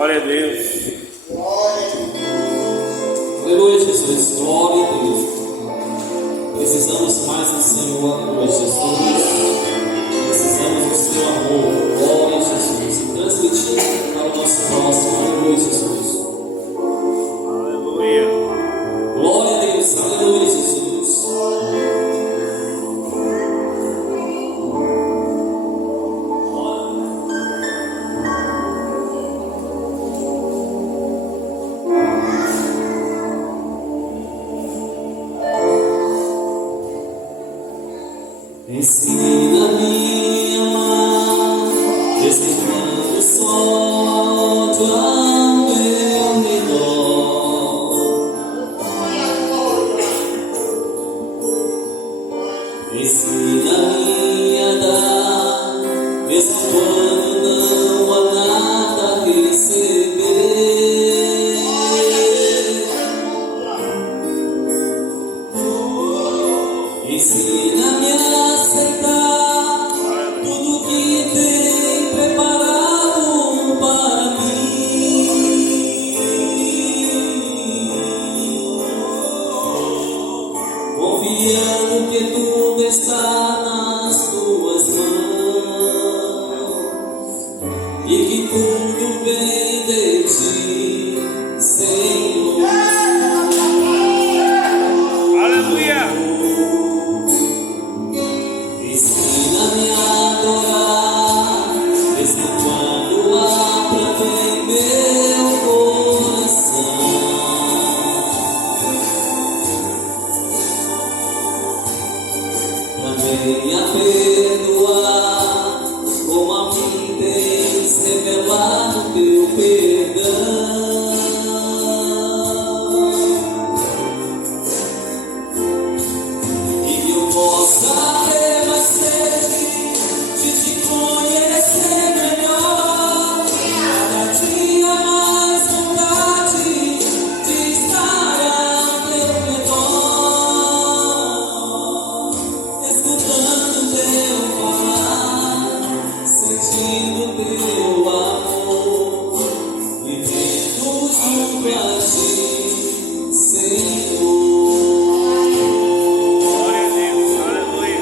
Glória a Deus. Aleluia, Jesus. Glória a Deus. Precisamos mais do Senhor, aleluia, Jesus. Precisamos do seu amor. Glória a Jesus. E transmitir para o nosso próximo. Aleluia, Jesus. Aleluia. Glória a Deus. Aleluia, Jesus. Ensina-me a amar, despertando o sol ao meu redor. Ensina-me a dar, mesmo quando não há nada a receber. Ensina-me a aceitar tudo que tem preparado para mim, confiando que tudo está nas tuas mãos e que tudo vem de ti, Senhor. Aleluia. Ensina-me a adorar, mesmo quando há pranto em meu coração. Também a perdoar, como a mim tens revelado teu perdão. E que eu possa ter mais sede de te conhecer melhor, cada dia mais vontade de estar ao teu redor, escutando teu falar, sentindo teu amor, vivendo junto a ti, Senhor. Glória a Deus. Aleluia.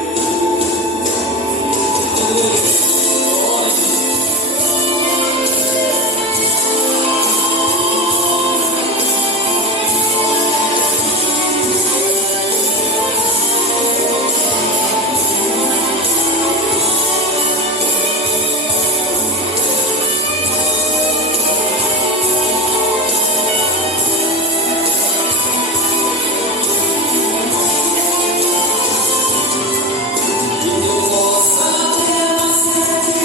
E que eu possa ter mais sede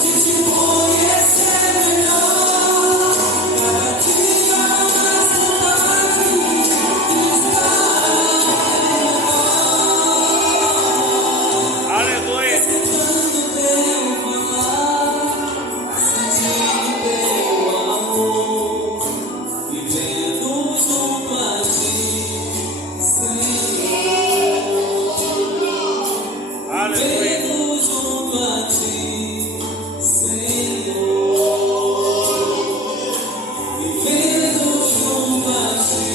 de te conhecer melhor, cada dia mais vontade de estar ao teu redor, Aleluia. escutando teu falar, sentindo teu amor, vivendo junto a ti, Senhor. Aleluia. Vivendo junto a ti, Senhor. Vivendo junto a ti.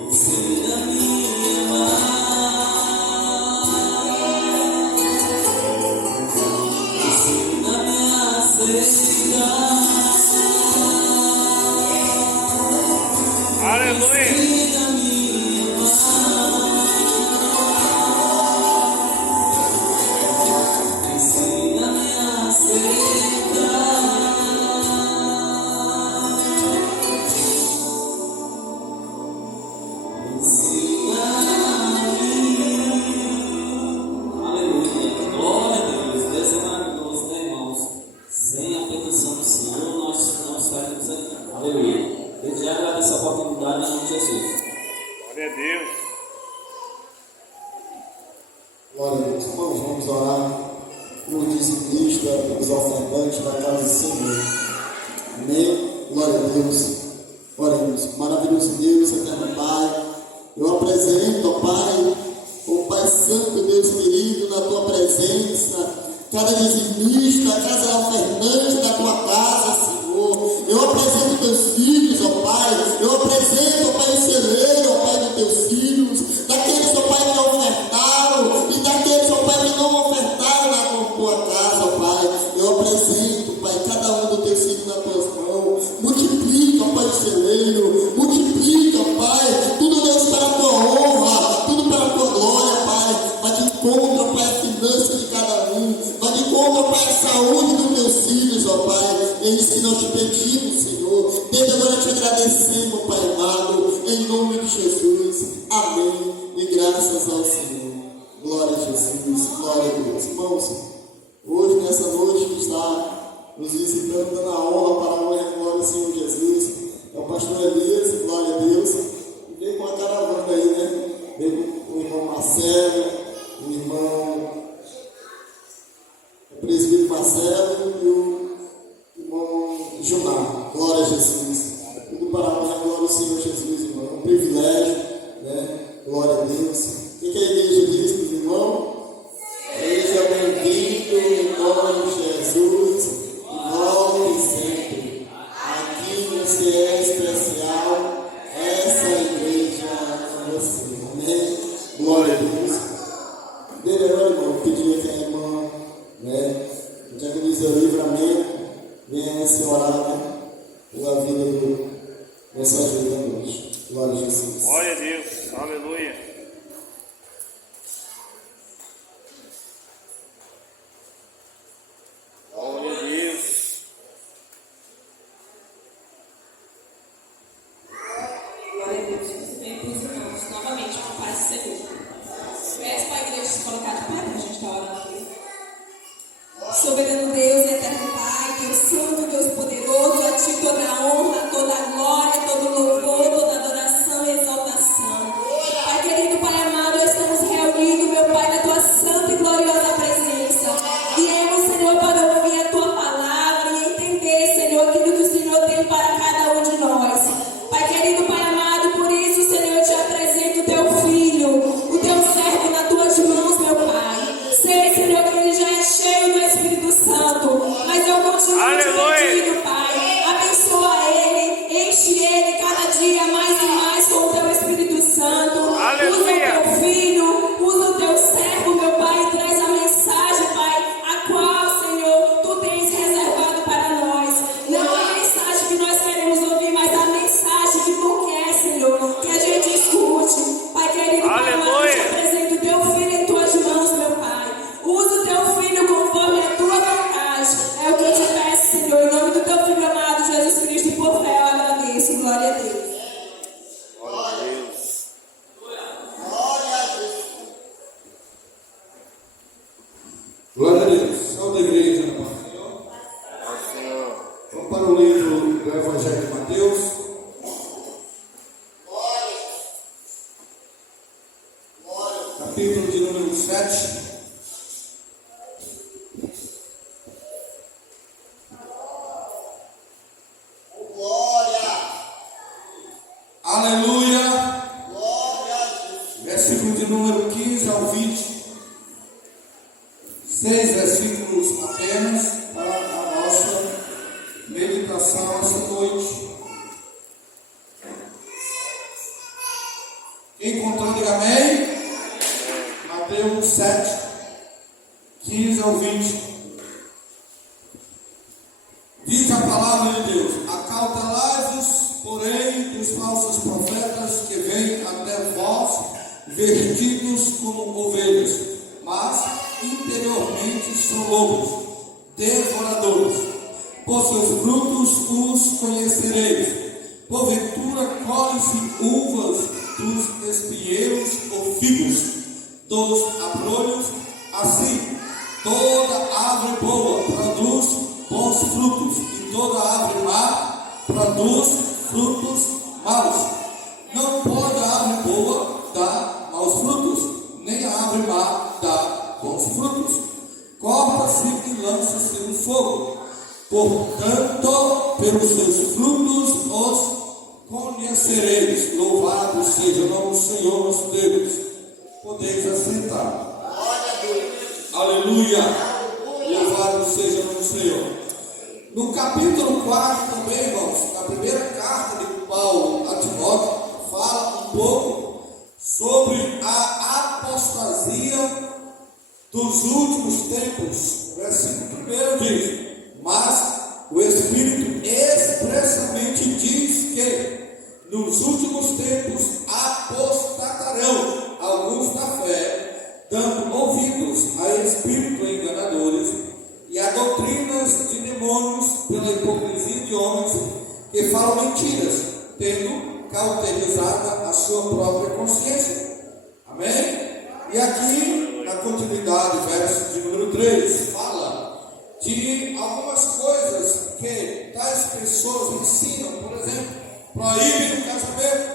Ensina-me a amar. Ensina-me a aceitar. Aleluia. Ensina-me a amar. Ensina-me a aceitar. Aleluia. Glória a Deus. Deus é maravilhoso, né, irmãos? Sem a proteção do Senhor, nós não estaremos aqui. Aleluia. Desde já agradeço a oportunidade em nome de Jesus. Glória a Deus. Glória a Deus. Irmãos, vamos orar por dizimista, pelos ofertantes da casa do Senhor. Amém? Glória a Deus. Oremos. Maravilhoso Deus, eterno Pai, eu apresento, ó Pai, o Pai Santo isso que nós te pedimos, Senhor. Desde agora te agradecemos, Pai amado, em nome de Jesus. Amém. E graças ao Senhor. Glória a Jesus, glória a Deus. Irmãos, hoje, nessa noite que está nos visitando, dando a honra para a honra e glória ao Senhor Jesus, é o pastor Elias, glória a Deus. E veio com a caravana aí, né? Veio com o irmão Marcelo, o irmão o presbítero Marcelo e o irmão Gilmar. Glória a Jesus. Tudo para a honra e glória ao Senhor Jesus, irmão. É um privilégio, né? Glória a Deus. O que a igreja diz para os irmãos? Seja bem-vindo em nome de Jesus, volte sempre. Aqui você é especial, essa igreja é você. Amém? Glória a Deus. Melhor, irmão, pedir que a irmã, né, já que diz o livramento, venha se orar, né, pela vida do mensageiro da noite. Glória a Jesus. Glória a Deus. Aleluia. Glória a Deus. Glória a Deus. Bem, meus irmãos, novamente, com paz e Senhor. Peço para a igreja se colocar de pé para a gente estar orando aqui. Soberano Deus, eterno Pai, Deus Santo, Deus poderoso, a Ti toda a honra, toda a glória, todo o louvor, toda a adoração e exaltação. Pai querido, Pai amado, estamos reunidos, meu Pai, na Tua santa e gloriosa presença. Viemos, Senhor, para ouvir a Tua palavra e entender, Senhor, aquilo que o Senhor tem para cada um de nós. Pai querido, Pai amado, por isso, Senhor, eu te apresento o Teu Filho, o Teu servo nas Tuas mãos, meu Pai. Sei, Senhor, que ele já é cheio do Espírito Santo, mas eu continuo te pedindo, Pai, abençoa ele, enche ele cada dia mais e mais com o Teu Espírito Santo. Usa o Teu Filho, usa o Teu servo, meu Pai, e traz a mensagem, Pai, a qual, Senhor, Tu tens reservado para nós. Não a mensagem que nós queremos ouvir, mas a mensagem que Tu quer, Senhor, que a gente escute. Pai querido, Pai amado, eu te apresento o Teu Filho em Tuas mãos, meu Pai. Usa o Teu Filho conforme a Tua vontade. É o que eu te peço, Senhor, em nome do Teu Filho amado, Jesus Cristo, e por fé eu agradeço. Glória a Deus. Glória a Deus. Glória a Deus. Salve a igreja na paz do Senhor. Ao Senhor. Vamos para o livro do Evangelho de Mateus. Capítulo de número 7. Aleluia. Versículo de número 15 ao 20. 6 versículos apenas para a nossa meditação esta noite. Quem encontrou, diga amém. Mateus 7, 15 ao 20. Diz a palavra de Deus: acautelai-vos, porém, dos falsos profetas que vêm até vós vestidos como ovelhas, mas interiormente são lobos, devoradores. Por seus frutos os conhecereis. Porventura colhe-se uvas dos espinheiros ou figos dos abrolhos? Assim, toda árvore boa produz bons frutos, e toda árvore má produz frutos maus. Não pode a árvore boa dar maus frutos, nem a árvore má dar bons frutos. Corta-se e lança-se no fogo. Portanto, pelos seus frutos os conhecereis. Louvado seja o nome do Senhor nosso Deus. Podeis assentar. Aleluia. Louvado seja o nome do Senhor. No capítulo 4 também, irmãos, na primeira carta de Paulo a Timóteo, fala um pouco sobre a apostasia dos últimos tempos. O versículo 1 diz: mas o Espírito expressamente diz que nos últimos tempos apostatarão alguns da fé, dando ouvidos a espíritos enganadores e a doutrinas de demônios pela hipocrisia falam mentiras, tendo cauterizada a sua própria consciência. Amém? E aqui, na continuidade, verso de número 3, fala de algumas coisas que tais pessoas ensinam. Por exemplo, proíbem o casamento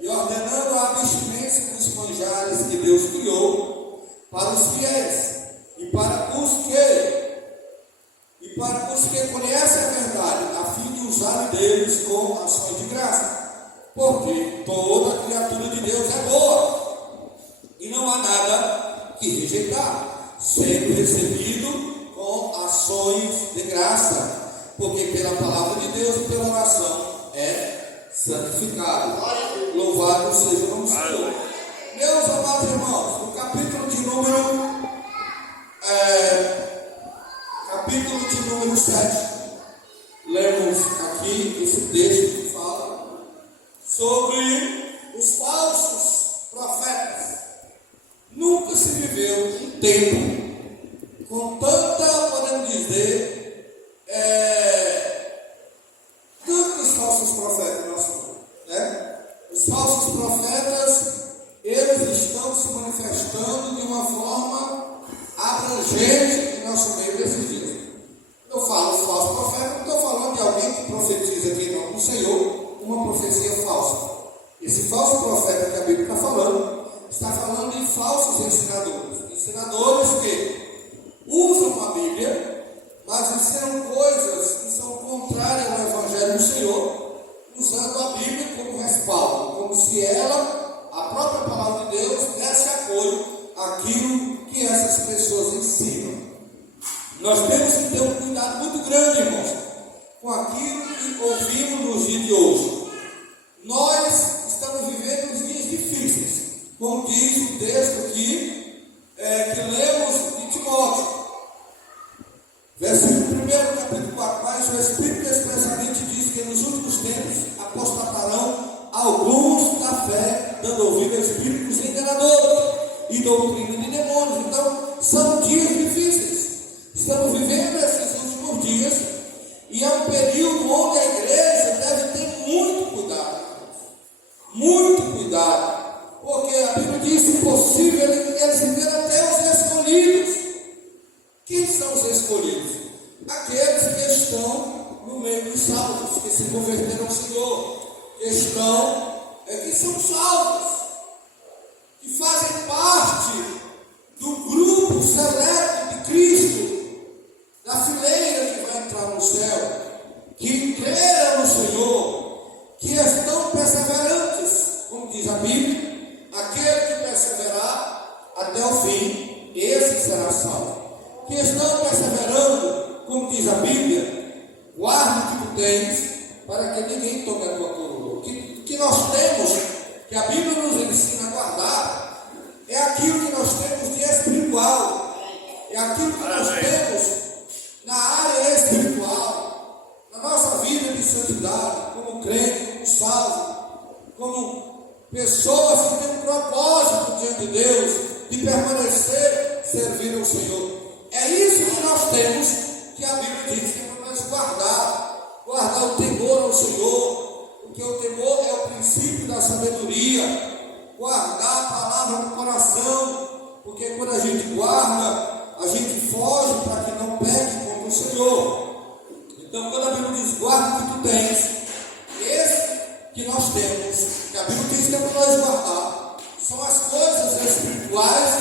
e ordenando a abstinência dos manjares que Deus criou para os fiéis e para os que conhecem a verdade, a fim de usarem deles com ações de graça. Porque toda criatura de Deus é boa e não há nada que rejeitar, sendo recebido com ações de graça, porque pela palavra de Deus e pela oração é santificado. Louvado seja o nome do Senhor. Meus amados irmãos, no capítulo de número 7, lemos aqui esse texto que fala sobre os falsos profetas. Nunca se viveu um tempo com tanta, podemos dizer, tantos falsos profetas no nosso mundo, né? Os falsos profetas, eles estão se manifestando de uma forma abrangente em nosso meio desses dias. Eu falo falso profeta, não estou falando de alguém que profetiza aqui em nome do Senhor uma profecia falsa. Esse falso profeta que a Bíblia está falando de falsos ensinadores que usam a Bíblia, mas ensinam coisas que são contrárias ao Evangelho do Senhor, usando a Bíblia como respaldo, como se ela, a própria palavra de Deus, desse apoio àquilo que essas pessoas ensinam. Nós temos que ter um cuidado muito grande, irmãos, com aquilo que ouvimos nos dias de hoje. Nós estamos vivendo uns dias difíceis, como diz o texto aqui, que lemos de Timóteo. Versículo 1, capítulo 4, mas o Espírito expressamente diz que nos últimos tempos apostatarão alguns da fé, dando ouvido a espíritos enganadores e doutrina de demônios. Então, são dias difíceis. Estamos vivendo esses últimos dias e é um período onde a igreja deve ter muito cuidado, porque a Bíblia diz, se possível, eles viveram até os escolhidos. Quem são os escolhidos? Aqueles que estão no meio dos salvos, que se converteram ao Senhor, que são salvos, que fazem parte do grupo seleto de Cristo, da fileira que vai entrar no céu, que creram no Senhor, que estão perseverantes, como diz a Bíblia, aquele que perseverar até o fim, esse será salvo. Que estão perseverando, como diz a Bíblia, guarda o que tu tens, para que ninguém tome a tua coroa. O que nós temos, que a Bíblia nos ensina a guardar, é aquilo que nós temos de espiritual, é aquilo que nós temos na área espiritual, na nossa vida de santidade, como crente, como salvo, como pessoas que têm um propósito diante de Deus, de permanecer servindo ao Senhor. É isso que nós temos, que a Bíblia diz que é para nós guardar o temor ao Senhor, porque o temor é o princípio da sabedoria. Guardar a palavra no coração, porque quando a gente guarda, a gente foge para que não peque contra o Senhor. Então, quando a Bíblia diz guarda o que tu tens, esse que nós temos, que a Bíblia diz que é para nós guardar, são as coisas espirituais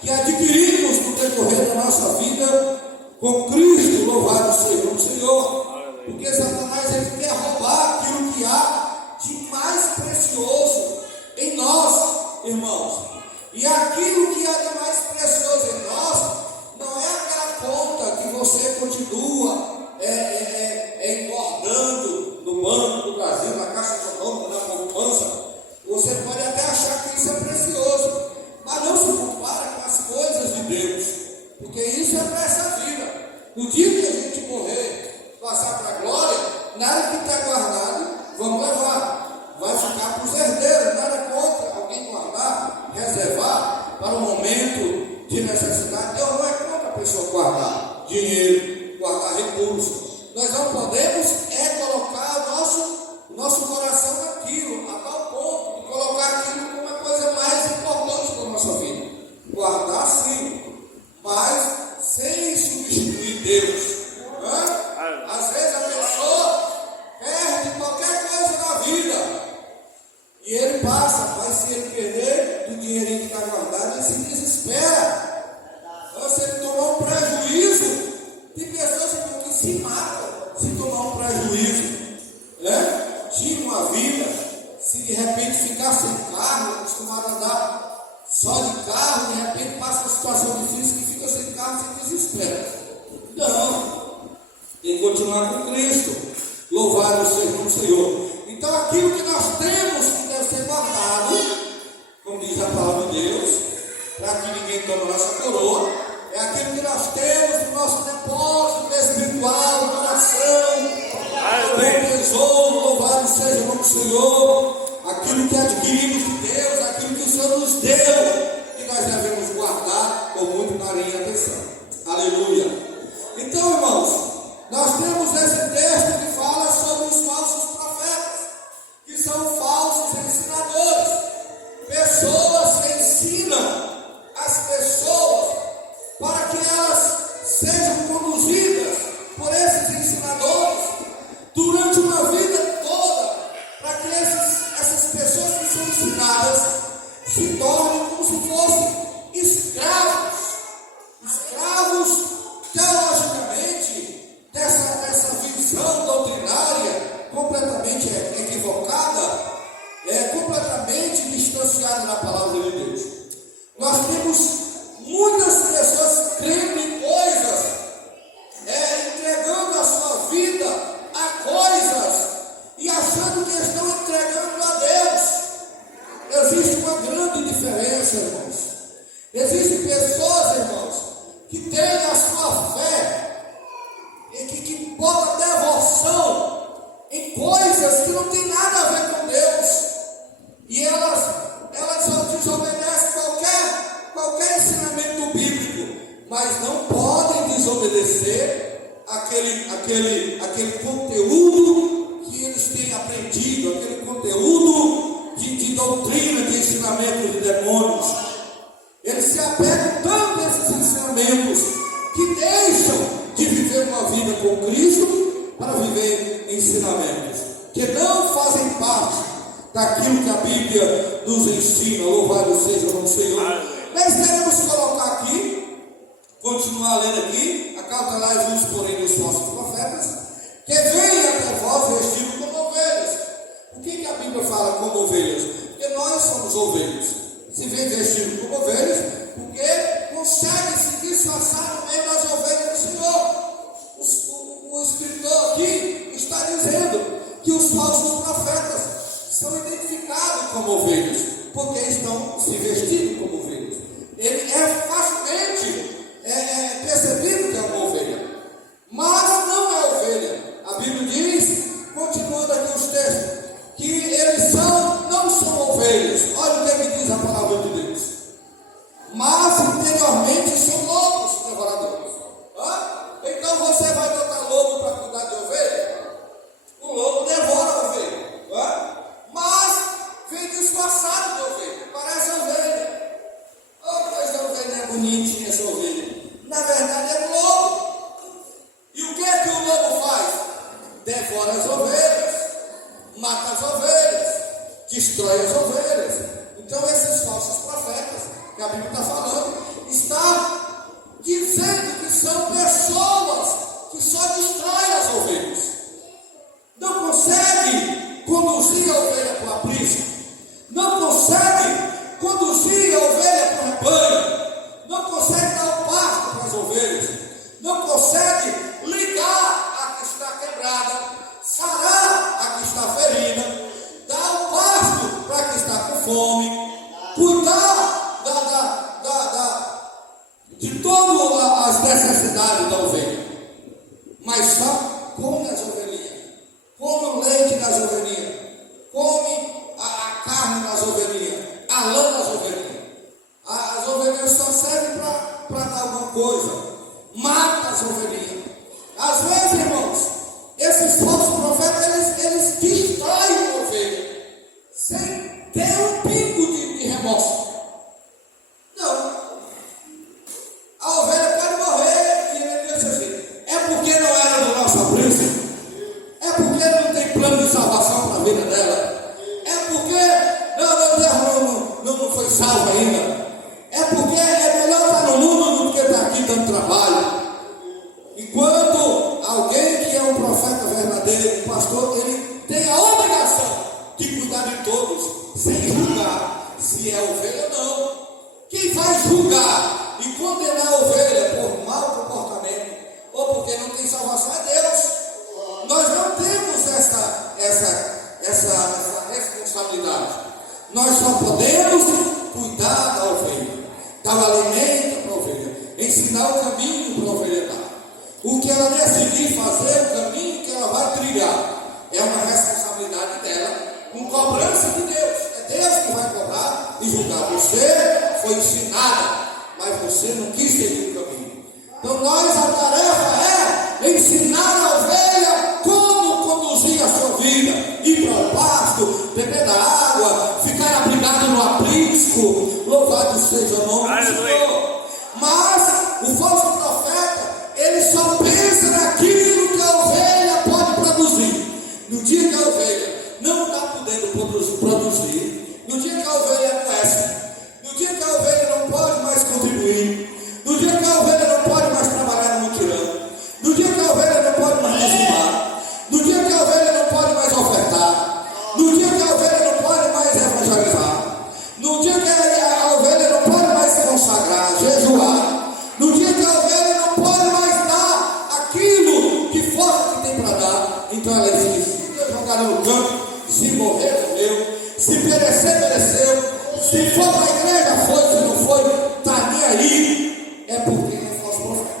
que adquirimos no decorrer da nossa vida com Cristo. Louvado seja o Senhor. Porque Satanás, ele quer roubar aquilo que há de mais precioso em nós, irmãos. E aquilo que há de mais precioso em nós não é aquela conta que você continua engordando no Banco do Brasil, na Caixa Econômica, na poupança. Você pode até achar que isso é precioso, mas não se compara com as coisas de Deus, porque isso é para essa vida. No dia que a gente morrer, passar para a glória, nada que está guardado, vamos levar. Vai ficar para os herdeiros, nada contra alguém guardar, reservar para o momento de necessidade. Deus não é contra a pessoa guardar dinheiro, guardar recursos. Nós não podemos colocar guardar sim, mas sem substituir Deus. Né? Às vezes a pessoa perde qualquer coisa na vida e ele passa, mas se ele perder o dinheirinho que está guardado, ele se desespera. Então, se ele tomar um prejuízo, tem pessoas que se matam se tomar um prejuízo. Né? Tinha uma vida, se de repente ficar sem carro, acostumado a andar só de carro, de repente passa uma situação difícil que fica sem carro, se desespera. Não, tem que continuar com Cristo. Louvado seja o Senhor. Então aquilo que nós temos que deve ser guardado, como diz a palavra de Deus, para que ninguém tome nossa coroa, é aquilo que nós temos no nosso depósito espiritual, no coração. Bom tesouro, louvado seja o nome do Senhor, aquilo que adquirimos de Deus, aquilo que o Senhor nos deu, que nós devemos guardar com muito carinho e atenção. Aleluia. Então, irmãos, nós temos esse texto que fala sobre os falsos profetas, que são falsos ensinadores, pessoas que ensinam as pessoas para que elas sejam conduzidas por esses ensinadores durante uma vida toda, para que essas pessoas que são ensinadas se tornem como se fossem escravos teologicamente dessa visão doutrinária completamente equivocada, completamente distanciada da palavra de Deus. Nós temos muitas pessoas crendo em coisas, entregando a sua vida a coisas e achando que estão entregando a Deus. Existe uma grande diferença, irmãos. Existem pessoas, irmãos, que têm a sua fé e que botam devoção em coisas que não tem nada a ver com Deus. E elas desobedecem qualquer ensinamento bíblico, mas não podem desobedecer aquele conteúdo que eles têm aprendido, aquele conteúdo de doutrina, de ensinamento de demônios. Eles se apegam tanto a esses ensinamentos que deixam de viver uma vida com Cristo para viver ensinamentos que não fazem parte daquilo que a Bíblia nos ensina. Louvado seja o nome do Senhor. Nós queremos colocar aqui, continuar lendo aqui, acautelai-vos, porém, dos falsos profetas, que vêm até vós vestidos como ovelhas. Por que a Bíblia fala como ovelhas? Porque nós somos ovelhas. Se vem vestido como ovelhas, porque consegue se disfarçar no meio das ovelhas do Senhor. O escritor aqui está dizendo que os falsos profetas são identificados como ovelhas, porque estão se vestindo como ovelhas. Ele é facilmente percebido que é uma ovelha, mas não é ovelha. A Bíblia diz, continuando aqui os textos, que eles não são ovelhas. Olha o que diz a palavra de Deus. Mas interiormente são lobos devoradores. Então você vai botar lobo para cuidar de ovelha? O lobo devora a ovelha. Mas vem disfarçado de ovelha, parece ovelha. Mas a ovelha é bonitinha, essa ovelha. Na verdade é um lobo. E o que é que o lobo faz? Devora as ovelhas, mata as ovelhas, destrói as ovelhas. Então esses falsos profetas que a Bíblia está falando, está dizendo que são pessoas que só destroem as ovelhas. Não consegue conduzir a ovelha para o aprisco, não consegue conduzir a ovelha para o rebanho, não consegue dar o pasto para as ovelhas, não consegue ligar a que está quebrada, sarar a que está ferida, dar o pasto para a que está com fome, cuidar de todas as necessidades da ovelha, mas só come as ovelhinhas, come o leite das ovelhinhas, come a carne das ovelhinhas, a lã das ovelhinhas. As ovelhinhas só servem para dar alguma coisa, mata as ovelhinhas. Às vezes, irmãos, esses falsos profetas, eles destroem a ovelha, sem ter um pingo de remorso. Não, julgar e condenar a ovelha por mau comportamento ou porque não tem salvação é Deus. Nós não temos essa responsabilidade. Nós só podemos cuidar da ovelha, dar o alimento para a ovelha, ensinar o caminho para a ovelha dar. O que ela decidir fazer, o caminho que ela vai trilhar, é uma responsabilidade dela, com cobrança de Deus. É Deus que vai cobrar e julgar. Você foi ensinada, mas você não quis seguir o caminho. Então a tarefa é ensinar a ovelha como conduzir a sua vida, ir para o pasto, beber da água, ficar abrigado no aprisco. Louvado seja o nome do Senhor. Mas o falso profeta, ele só pensa naquilo que a ovelha pode produzir. No dia que a ovelha não está podendo produzir, no dia que a ovelha adoece, no dia que a ovelha não pode mais contribuir, no dia que a ovelha não pode mais trabalhar no mutirão, no dia que a ovelha não pode mais dizimar, no dia que a ovelha não pode mais ofertar, no dia que a ovelha não pode mais evangelizar, no dia que a ovelha não pode mais se consagrar, jejuar, no dia que a ovelha não pode mais dar aquilo que fora que tem para dar, então ela diz: se jogar no campo, se morrer, morreu, se perecer, pereceu, se for para a igreja, foi, se não foi, está nem aí. É porque é falso profeta.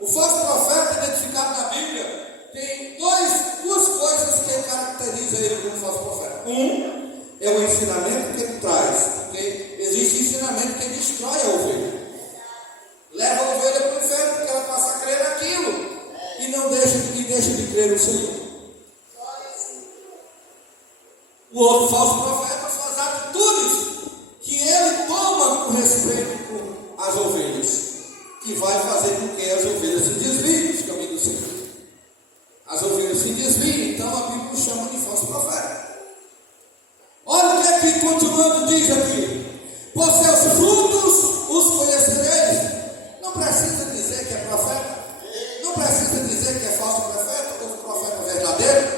O falso profeta identificado na Bíblia tem duas coisas que caracterizam ele como falso profeta. É o ensinamento que ele traz, porque existe ensinamento que destrói a ovelha, leva a ovelha para o inferno, porque ela passa a crer naquilo e não deixa de crer no Senhor. O outro falso profeta são as atitudes que ele toma com respeito com as ovelhas, que vai fazer com que as ovelhas se desviem dos caminhos do Senhor. As ovelhas se desviem, então a Bíblia nos chama de falso profeta. Olha o que é que continuando diz aqui: por seus frutos os conhecereis. Não precisa dizer que é profeta, não precisa dizer que é falso profeta ou profeta verdadeiro.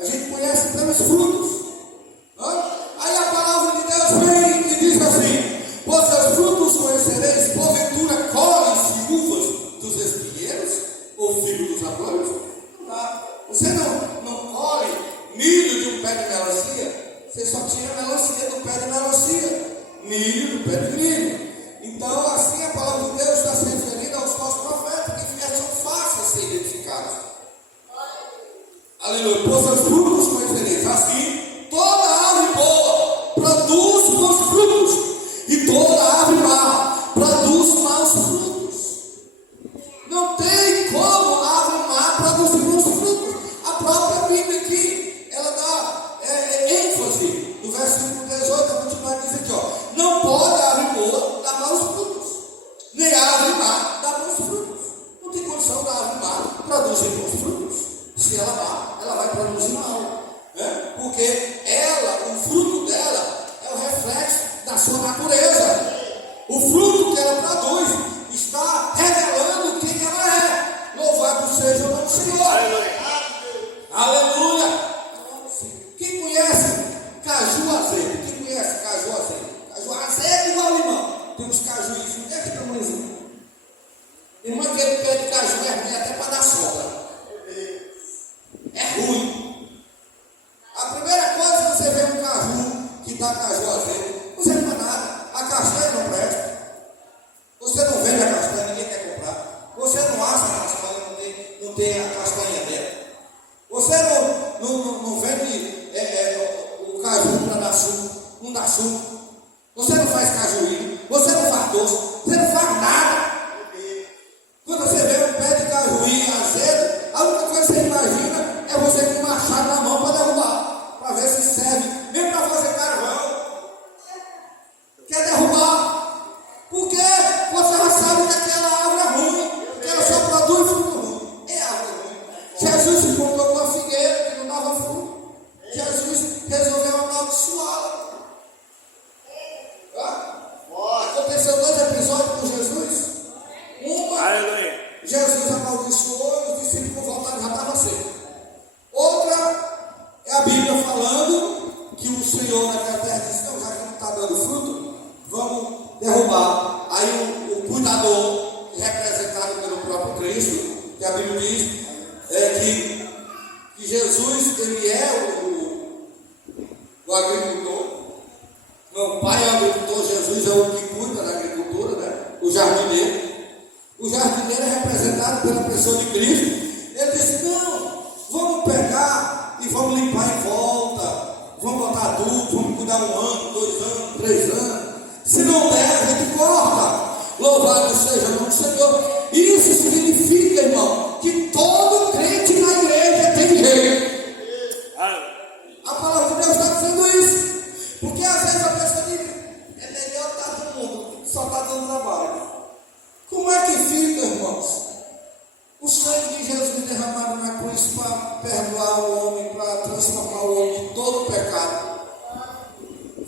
A gente conhece pelos frutos. Aí a palavra de Deus vem e diz assim: por seus frutos conhecereis, porventura colhem-se uvas dos espinheiros ou filhos dos abrolhos? Não dá. Você não colhe milho de um pé de melancia, você só tira melancia do pé de melancia, milho do pé de milho. Então assim a palavra de Deus está se referindo aos falsos profetas, que são fáceis de ser identificados. Aleluia. Por seus frutos conhecereis. Assim, toda árvore boa produz bons frutos, e toda árvore má produz maus frutos. Não tem como a árvore má produzir bons frutos. A própria Bíblia aqui, ela dá ênfase no versículo 18, a continuar dizendo aqui, não pode a árvore boa dar maus frutos, nem a árvore má dar bons frutos. Não tem condição da árvore má produzir bons frutos. Se ela má, ela vai produzir mal. Porque o fruto dela é o reflexo da sua natureza. O fruto que ela produz está revelando quem ela é. Louvado seja o nome do Senhor. Aleluia. Quem conhece caju azedo? Quem conhece caju azedo? Caju azedo igual limão. Tem uns cajuízinhos desse tamanhozinho. Irmã, aquele pé de caju é ruim até para dar sombra. É ruim. A primeira coisa que você vê um caju que dá caju azedo, não serve para nada. A castanha não presta. Você não vende a castanha, ninguém quer comprar. Você não assa a castanha, não tem a castanha dentro. Você não vende o caju para dar suco, não dá suco. Você não faz cajuíno, você não faz doce, você não faz nada. Quando você vê um pé de cajuí azedo, a única coisa que você imagina é você com um machado na mão para derrubar, para ver se serve, mesmo para fazer carvão. Quer derrubar, porque você já sabe que aquela árvore é ruim, que ela só produz fruto ruim. É árvore ruim. Jesus se encontrou com uma figueira que não dava fruto. Jesus resolveu amaldiçoá-la. Aconteceu 2 episódios com Jesus. Jesus amaldiçoou e os discípulos voltaram, já estava seco. Outra é a Bíblia falando que o Senhor naquela terra disse: não, já que não está dando fruto, vamos derrubar. Aí o cuidador, representado pelo próprio Cristo, que a Bíblia diz, que Jesus, ele é o agricultor. Meu pai é o agricultor, Jesus é o que cuida da agricultura, né? O jardineiro. O jardineiro é representado pela pessoa de Cristo. Ele disse: não, vamos pegar e vamos limpar em volta. Vamos botar adulto, vamos cuidar 1 ano, 2 anos, 3 anos. Se não der, a gente corta. Louvado seja o nome do Senhor. Isso significa, irmão, que todo crente na igreja tem jeito. A palavra de Deus está dizendo isso. Porque às vezes a pessoa diz: é melhor estar no mundo, só está dando trabalho. Como é que fica, irmãos? O sangue de Jesus derramado na cruz para perdoar o homem, para transformar o homem de todo o pecado.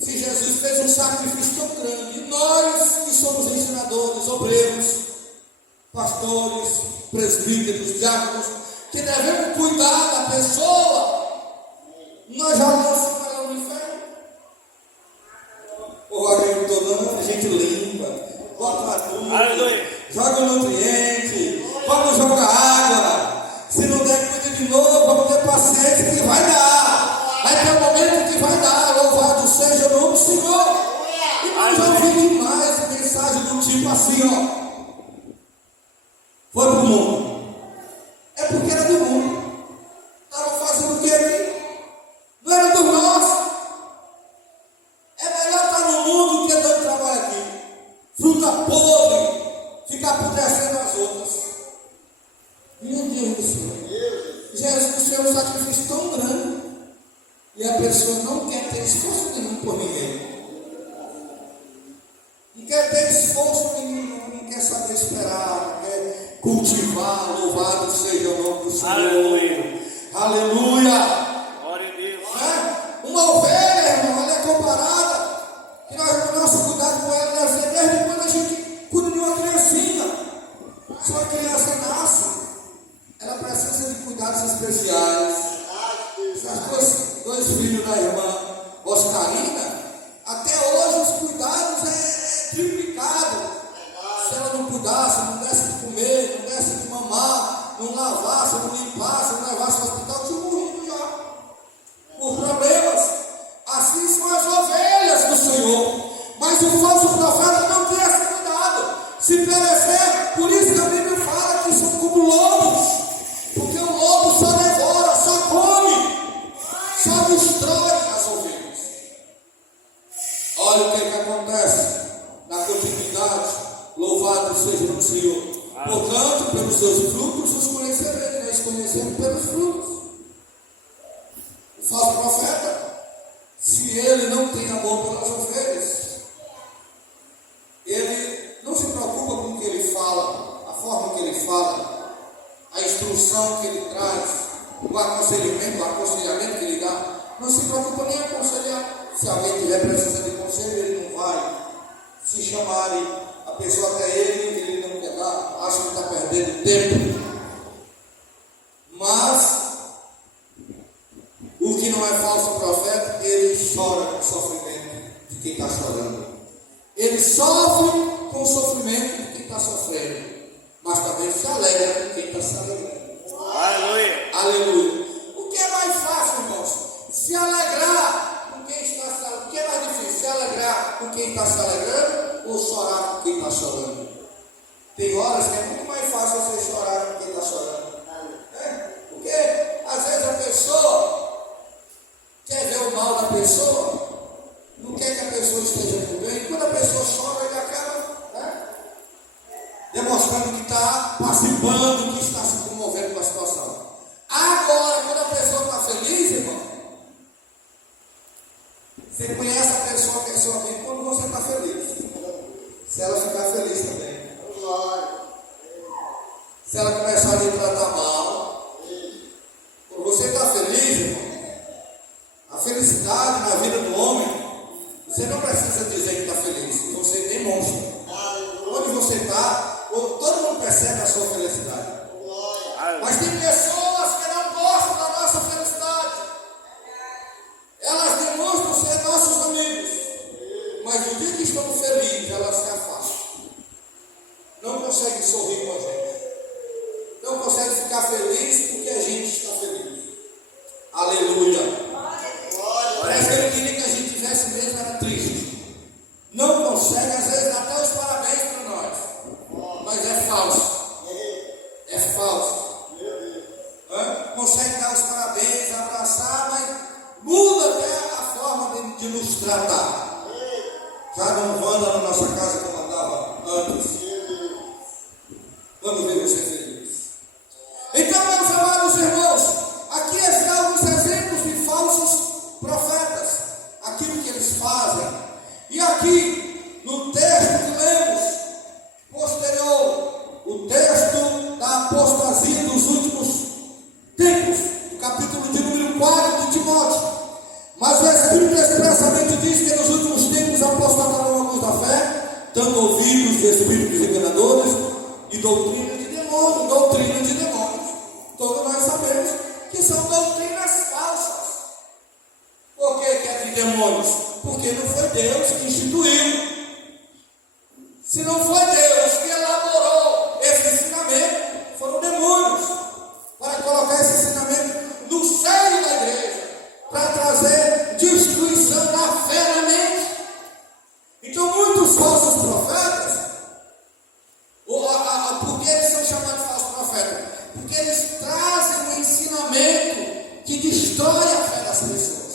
Se Jesus fez um sacrifício tão grande, e nós que somos ensinadores, obreiros, pastores, presbíteros, diáconos, que devemos cuidar da pessoa, nós já vamos ficar lá no inferno. O agricultor não, a gente limpa, bota tudo, joga o nutriente, vamos jogar água. Se não der, cuida de novo, vamos ter paciência que vai dar. Vai ter um momento que vai dar. Louvado seja o nome do Senhor. E nós já ouvimos demais mensagem do tipo assim, ó. Foi pro mundo. É porque era do mundo. Estavam fazendo o que aqui? Não era do nosso. É melhor estar no mundo do que dando trabalho aqui. Fruta podre, ficar apodrecendo as outras. Meu Deus do céu. Jesus fez um sacrifício tão grande e a pessoa não quer ter esforço nenhum por ninguém. Não quer ter esforço nenhum, não quer saber esperar, não quer cultivar. Louvado seja o nome do Senhor. Aleluia. Aleluia. Glória a Deus. Uma ovelha, irmão, ela é comparada, que o nosso cuidado com ela deve ser desde quando a gente cuida de uma criancinha. Se uma criança nasce, ela precisa de cuidados especiais. Os dois filhos da irmã Oscarina, até hoje os cuidados é triplicado. Se ela não cuidasse, não desse de comer, não desse de mamar, não lavasse, não limpasse, não levasse ao hospital, tinha morrido já. Por problemas. Assim são as ovelhas do Senhor. Mas o falso profeta não tem esse cuidado. Se perecer, por isso que a Bíblia fala que são como lobos. Porque o lobo só devora, só come, só destrói as ovelhas. Olha o que acontece na continuidade. Louvado seja o Senhor. Portanto, pelos seus frutos os conhecereis. Nós conhecemos pelos frutos. O falso profeta, se ele não tem amor pelas ovelhas, ele não se preocupa com o que ele fala, a forma que ele fala, a instrução que ele traz, o aconselhamento que ele dá. Não se preocupa nem em aconselhar. Se alguém tiver precisando de conselho, ele não vai. Se chamarem a pessoa até ele não quer dar, acha que está perdendo tempo. Mas o que não é falso profeta, ele chora com o sofrimento de quem está chorando. Ele sofre com o sofrimento de quem está sofrendo, mas também se alegra com quem está se alegrando. Aleluia. Aleluia. O que é mais fácil, irmãos? Se alegrar com quem está se alegrando. O que é mais difícil? Se alegrar com quem está se alegrando ou chorar com quem está chorando? Tem horas que é muito mais fácil você chorar com quem está chorando. Porque às vezes a pessoa quer ver o mal da pessoa, não quer que a pessoa esteja tudo bem. Quando a pessoa chora, ele acaba demonstrando que está participando, que está se comovendo com a situação. Agora, quando a pessoa está feliz, irmão, você conhece a pessoa bem quando você está feliz. Se ela ficar feliz também. Se ela começar a lhe tratar mal, quando você está feliz, irmão, a felicidade na vida do homem, você não precisa dizer que está feliz, você demonstra. Onde você está, todo mundo percebe a sua felicidade. Mas tem pessoas que não gostam da nossa felicidade. Elas demonstram ser nossos amigos. Mas no dia que estamos felizes, elas se consegue sorrir com a gente. Não consegue ficar feliz porque a gente está feliz. Aleluia. Parece que ele queria que a gente tivesse mesmo, era triste. Não consegue, às vezes, dá até os parabéns para nós. Mas é falso. É falso. Consegue dar os parabéns, abraçar, mas muda até a forma de nos tratar. Já não anda na nossa casa como andava antes. Vamos ver você feliz. Então, meus amados irmãos, aqui estão alguns exemplos de falsos profetas, aquilo que eles fazem. E aqui, no texto que lemos, posterior, o texto da apostasia dos últimos tempos, o capítulo de número 4 de Timóteo. Mas o Espírito expressamente diz que nos últimos tempos apostatarão alguns da fé, dando ouvidos de espíritos enganadores e doutrina de demônios. Doutrina de demônios. Todos nós sabemos que são doutrinas falsas. Por que é de demônios? Porque não foi Deus que instituiu. Se não foi Deus que elaborou esse ensinamento, foram demônios para colocar esse ensinamento no seio da igreja, para trazer destruição na fé, na mente. Então, muitos falsos profetas, por que eles são chamados de falsos profetas? Porque eles trazem um ensinamento que destrói a fé das pessoas.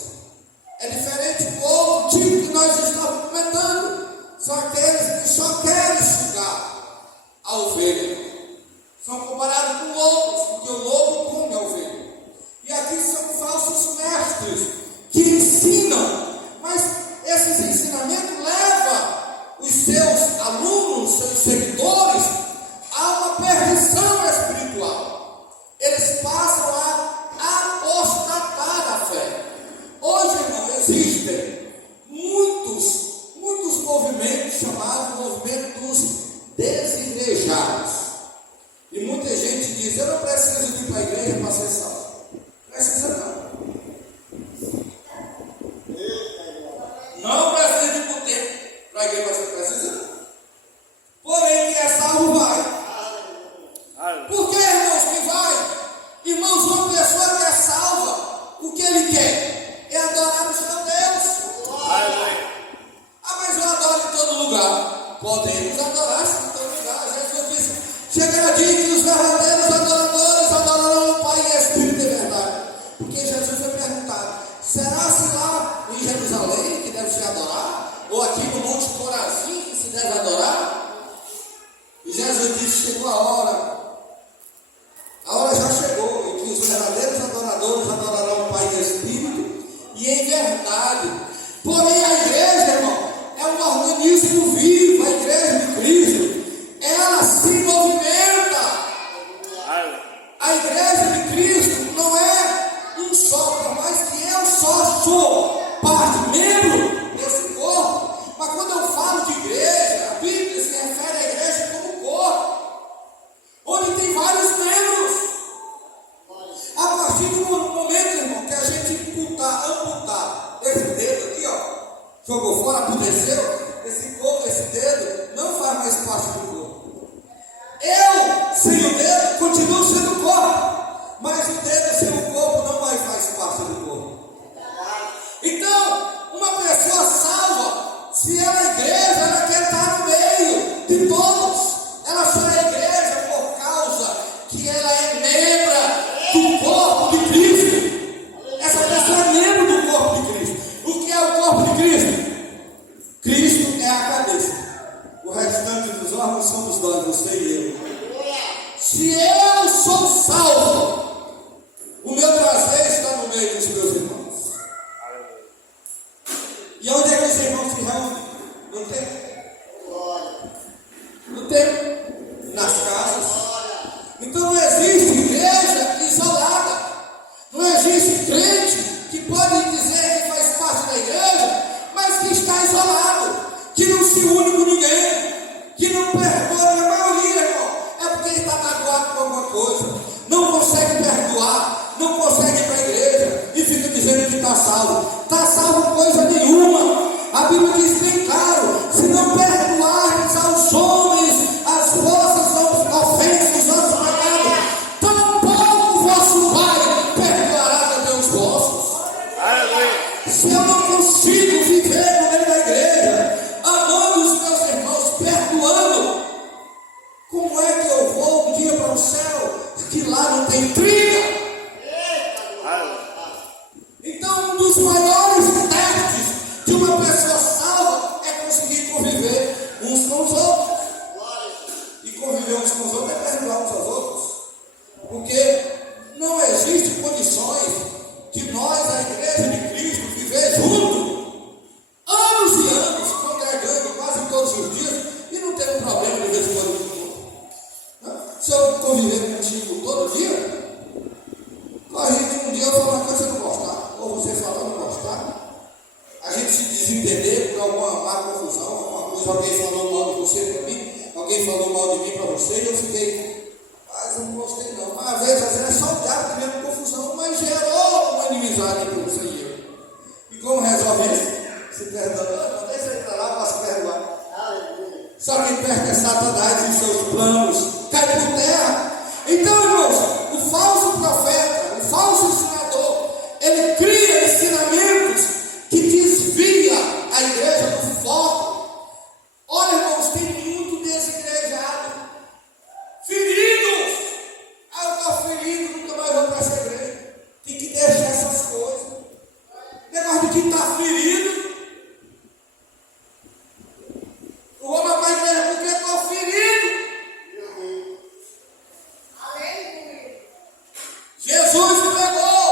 É diferente do outro tipo que nós estamos comentando. São aqueles que só querem sugar a ovelha. São comparados com outros, porque o lobo come a ovelha. E aqui são falsos mestres que ensinam, mas esses ensinamentos levam os seus alunos, seus seguidores, a uma perdição espiritual. Eles passam a apostatar da fé. Hoje, irmão, existem muitos movimentos chamados movimento dos desigrejados. E muita gente diz: eu não preciso ir para a igreja para ser salvo. Precisa não. Não precisa ir para o templo para a igreja para ser precisa não. Porém, quem é salvo vai. Por que, irmãos, que vai? Irmãos, uma pessoa que é salva, o que ele quer? É adorar o seu Deus. Mas eu adoro em todo lugar. Podemos adorar em todo lugar. Jesus disse: chegará dia que os verdadeiros adoradores adorarão o Pai em espírito e verdade. Porque Jesus foi perguntado: será se lá em Jerusalém que deve se adorar? Ou aqui no Monte Corazim que se deve adorar? E Jesus disse: chegou a hora. A hora já chegou em que os verdadeiros adoradores adorarão o Pai em espírito e em verdade. Porém, a igreja, irmão, é um organismo vivo. A igreja de Cristo, ela se movimenta. A igreja de Cristo não é um só, por mais que eu só sou parte, membro desse corpo. Mas quando eu falo de igreja, a Bíblia se refere à igreja como corpo, onde tem vários membros. A partir do momento, irmão, que a gente amputar esse dedo aqui, ó, jogou fora, apodreceu, esse dedo não faz mais parte do corpo. Eu, sem o dedo, continuo sendo corpo, mas o dedo sem o corpo não mais faz parte do corpo. Então, uma pessoa salva, se ela é igreja, ela quer estar no meio de todos. Ela só é igreja por causa que ela é membro do corpo de Cristo. Essa pessoa é membro do corpo de Cristo. O que é o corpo de Cristo? Cristo é a cabeça. O restante dos órgãos somos nós, você e eu. Se eu sou salvo, o meu prazer está no meio dos meus irmãos. E onde é que os irmãos se reúnem? No templo. No templo. Nas casas. Então não existe igreja isolada. Não existe crente que pode dizer que faz parte da igreja, mas que está isolado, que não se une com ninguém, que não perdoa. A maioria, irmão, é porque ele está magoado com alguma coisa, não consegue você para mim, alguém falou mal de mim para você e eu fiquei, mas eu não gostei não. Mas às vezes é só o diabo criando confusão, mas gerou uma inimizade entre você e eu. E como resolve isso? Se perdoa, deixa ele para lá, posso perdoar. Só quem perde é Satanás e seus planos cai por terra. Então, irmãos, o falso profeta, o falso ensinador, ele cria ensinamentos que desvia a igreja do foco. Olha, irmãos, tem muito desigrejado, feridos. Eu estou ferido, nunca mais vou para essa igreja. Tem que deixar essas coisas. Negócio de quem está ferido. Eu vou para a igreja porque estou ferido. Jesus pregou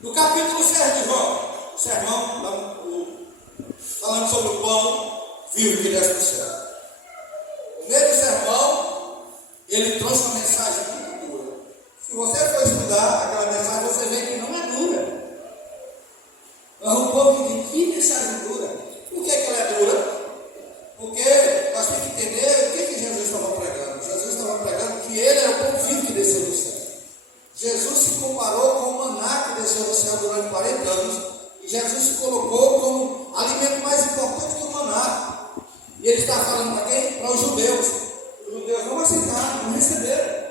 no capítulo 6 de João, o sermão falando sobre o pão vivo que desce do céu. No meio do sermão, ele trouxe uma mensagem muito dura. Se você for estudar aquela mensagem, você vê que não é dura. Mas o povo diz, que mensagem dura? Por que ela é dura? Porque nós temos que entender o que Jesus estava pregando. Jesus estava pregando que ele era o pão vivo que desceu do céu. Jesus se comparou com o maná que desceu do céu durante 40 anos. E Jesus se colocou como alimento mais importante que o maná. E ele está falando para quem? Para os judeus. Os judeus não aceitaram, não receberam.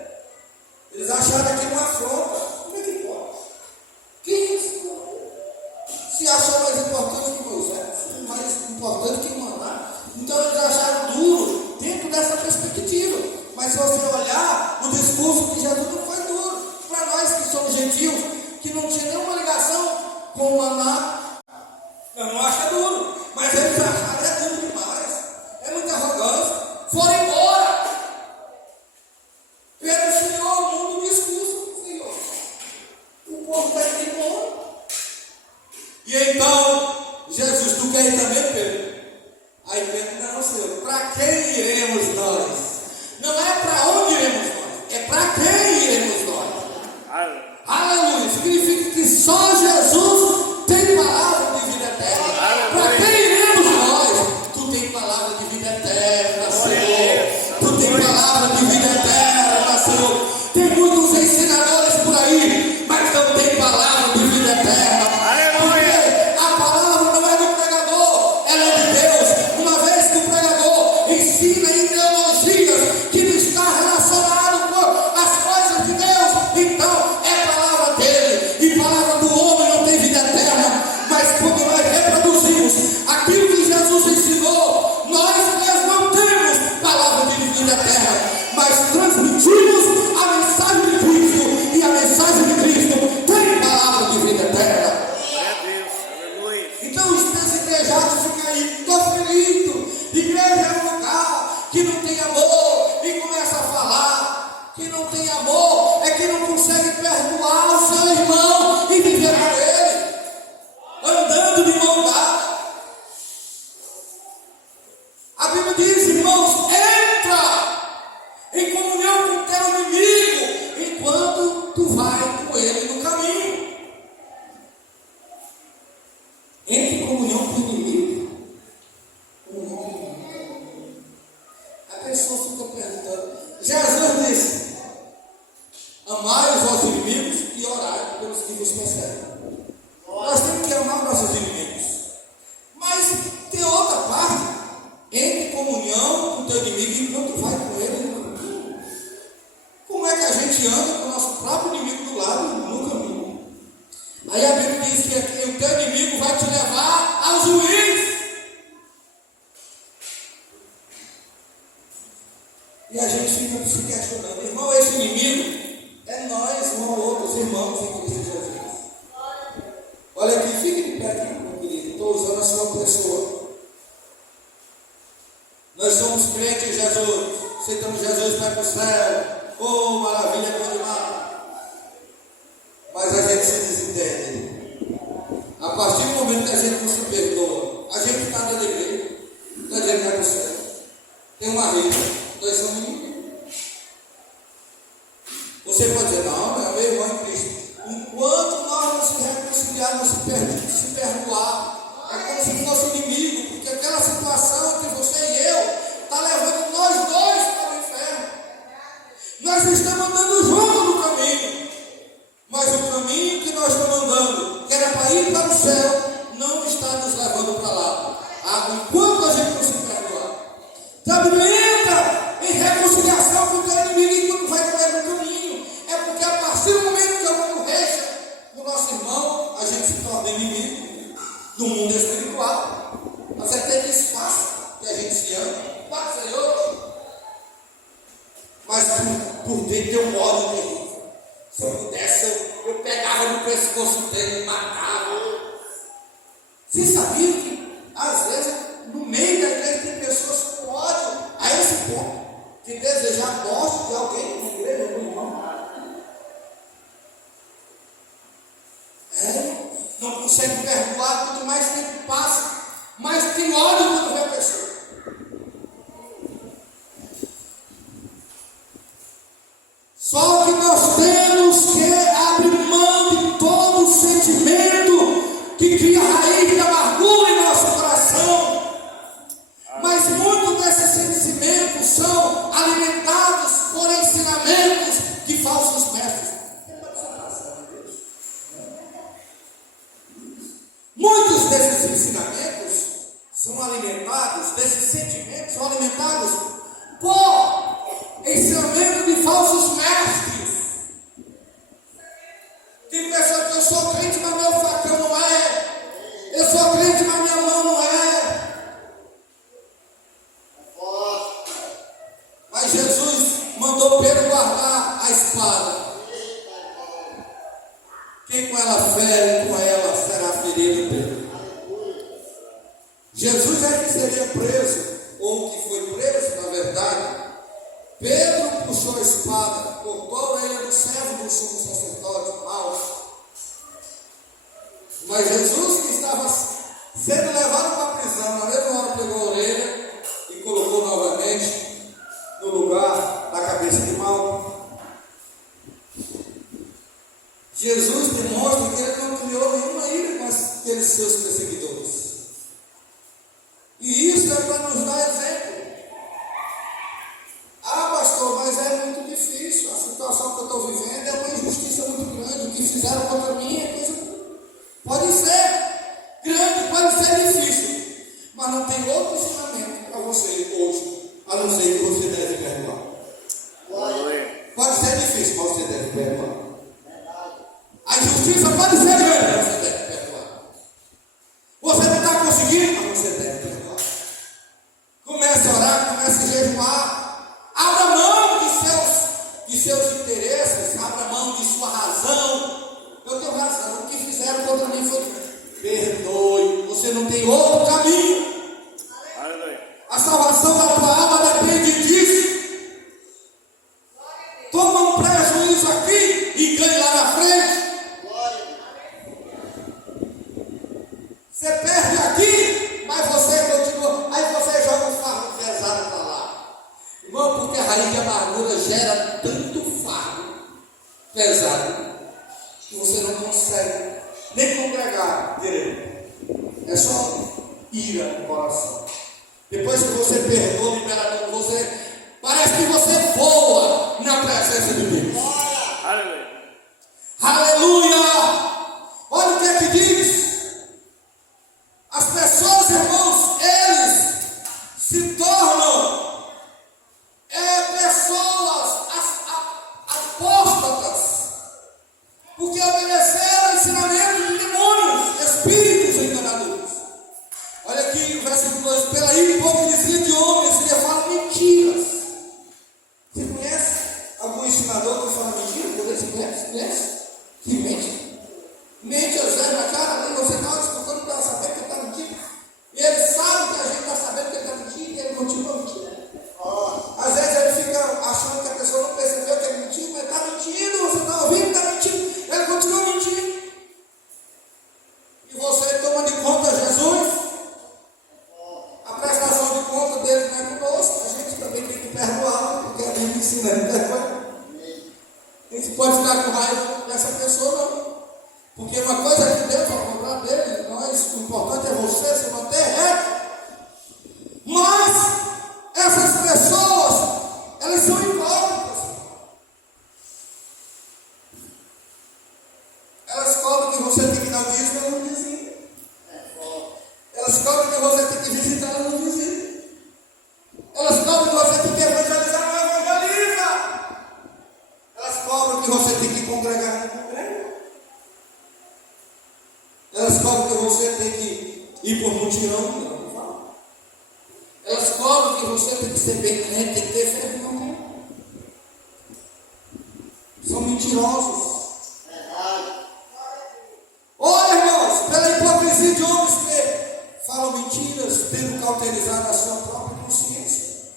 Eles acharam aquilo uma afronta. Como é que pode? Que isso? Se achou mais importante que Moisés, mais importante que o maná. Então eles acharam duro dentro dessa perspectiva. Mas se você olhar, o discurso de Jesus não foi duro. Para nós que somos gentios, que não tinha nenhuma ligação com o maná, eu não acho que é duro. Mas eles acharam é duro demais. É muita arrogância. Foram embora. Pelo Senhor, muda o discurso do Senhor. O povo vai ir embora. E então, Jesus, tu quer ir também, Pedro? Aí Pedro não sei, para quem iremos nós? Não é para onde iremos nós, é para quem iremos nós. Aleluia, significa que só Jesus tem palavra de vida eterna. Para quem iremos nós? Tu tem palavra de vida eterna, Senhor. Tu tem palavra de vida eterna, Senhor. Tem muitos ensinadores por aí, mas não tem palavra de vida eterna. Porque a palavra não é do pregador, ela é de Deus. Uma vez que o pregador ensina ideologias que não está relacionado com as coisas de Deus, então é palavra dele. E palavra do homem não tem vida eterna. Mas quando nós reproduzimos aquilo que Jesus ensinou, nós mesmos não temos palavra de vida eterna, mas transmitimos a mensagem de Cristo, e a mensagem de Cristo tem palavra de vida eterna. Então os desigrejados ficam aí, estou ferido. Igreja é um lugar que não tem amor e começa a falar que não tem amor, é que não consegue perdoar o seu irmão e viver com ele, andando de mão dada. A Bíblia diz, irmãos, entra em comunhão com o teu inimigo enquanto tu vai com ele no caminho. Entre em comunhão com o inimigo. A pessoa fica perguntando. Jesus disse: amai os vossos inimigos e orai pelos que vos perseguem. Nós temos que amar nossos inimigos. Mas tem outra parte. Entre em comunhão com o teu inimigo enquanto vai com ele no caminho. Como é que a gente anda com o nosso próprio inimigo do lado no caminho? Aí a Bíblia diz que o teu inimigo vai te levar ao juiz. E a gente fica se questionando, irmão, esse inimigo é nós, um ou outros irmãos em Cristo Jesus. Olha aqui, fique de pé aqui, meu querido. Estou usando a sua pessoa. Nós somos crentes em Jesus. Aceitamos Jesus para o céu. Oh, maravilha, bom demais. Mas a gente se desentende. A partir do momento que a gente não se perdoa, a gente está dentro da igreja, a gente vai para o céu. Tem uma regra. Nós somos inimigos. Você pode dizer, não, é meu irmão em Cristo. Enquanto nós não se reconciliarmos, não se perdoar, é como se fosse inimigo, porque aquela situação perdoado enquanto a gente não se perdoar. Sabe, não entra em reconciliação com o teu inimigo enquanto vai com ele no caminho. É porque a partir do momento que eu não reja o nosso irmão, a gente se torna inimigo do mundo espiritual. Mas é que isso faça que a gente se ama. Tá, Senhor? Mas por dentro tem um ódio terrível. Se eu pudesse, eu pegava no pescoço dele e matava. Você sabia que, às vezes, no meio da igreja tem pessoas com ódio a esse ponto, que desejar a morte de alguém na igreja, meu irmão? Não consegue perdoar, quanto mais tempo passa, mais tem ódio quando vê a pessoa. Só que nós temos que abrir mão de todo sentimento que cria raiz de amargura em nosso coração. Mas muitos desses sentimentos são alimentados por ensinamentos de falsos mestres. Muitos desses ensinamentos são alimentados, desses sentimentos são alimentados por ensinamento de falsos mestres. Tem pessoa que eu sou crente, mas meu facão não é. Eu sou crente, mas minha mão não é. Mas Jesus mandou Pedro guardar a espada. Quem com ela fere, com ela será ferido Pedro. Jesus é que seria preso, ou que foi preso, na verdade. Pedro puxou a espada, cortou a orelha do servo do sumo sacerdote, Malco. Mas Jesus, que estava sendo levado para a prisão, na mesma hora pegou a orelha e colocou novamente no lugar da cabeça de Malco. Jesus demonstra que ele não criou nenhuma ira com aqueles seus perseguidores. E isso é para nos dar exemplo. Ah, pastor, mas é muito difícil. A situação que eu estou vivendo é uma injustiça muito grande. O que fizeram contra mim é coisa. Pode ser grande, pode ser difícil. Mas não tem outro ensinamento para você hoje, a não ser que você deve perdoar. Pode ser difícil, mas você deve perdoar. A injustiça pode ser grande, mas você deve perdoar. Você não está conseguindo, mas você deve perdoar. Comece a orar, comece a jejuar. Abra mão de seus interesses, abra mão de sua razão. Eu tenho razão, o que fizeram contra mim foi perdoe. Você não tem outro caminho. A salvação da tua alma depende disso. Toma um prejuízo aqui e ganha lá na frente. Você perde aqui, mas você continua. Aí você joga um fardo pesado para lá. Irmão, porque a raiz de amargura gera tanto fardo pesado que você não consegue nem congregar direito. É só ira no coração. Depois que você perdoa, libera você, parece que você voa na presença de Deus. Aleluia. Aleluia! Olha o que é que diz. As pessoas, irmãos, eles se tornam pessoas apóstatas, porque obedeceram ensinamento de demônios, espíritos enganadores. Olha aqui o versículo 2: pela hipocrisia de homens que falam mentiras. Você conhece algum ensinador que fala mentira? Você conhece? Que mente? Mente às vezes na cara dele, você está escutando para saber que ele está mentindo. E ele sabe que a gente está sabendo que ele está mentindo e ele continua mentindo. Às vezes ele fica achando que a pessoa não percebeu que ele mentiu, mas está mentindo, você está ouvindo, está mentindo, ele continua mentindo. E você toma de conta Jesus, a prestação de conta dele não é conosco, a gente também tem que perdoar, porque a gente ensina a perdoar. A gente pode ficar com raiva dessa pessoa, não. Porque uma coisa é que Deus vai cobrar dele, nós, o importante é você se manter reto. Mas essas pessoas, elas são hipócritas. Elas cobram que você tem que dar dízimo, elas não dizem. Elas cobram que você tem que vigiar. prova que você tem que ser bem crente, tem que ter fé, não. São mentirosos. Olha, irmãos, pela hipocrisia de homens que falam mentiras, tendo cauterizado a sua própria consciência,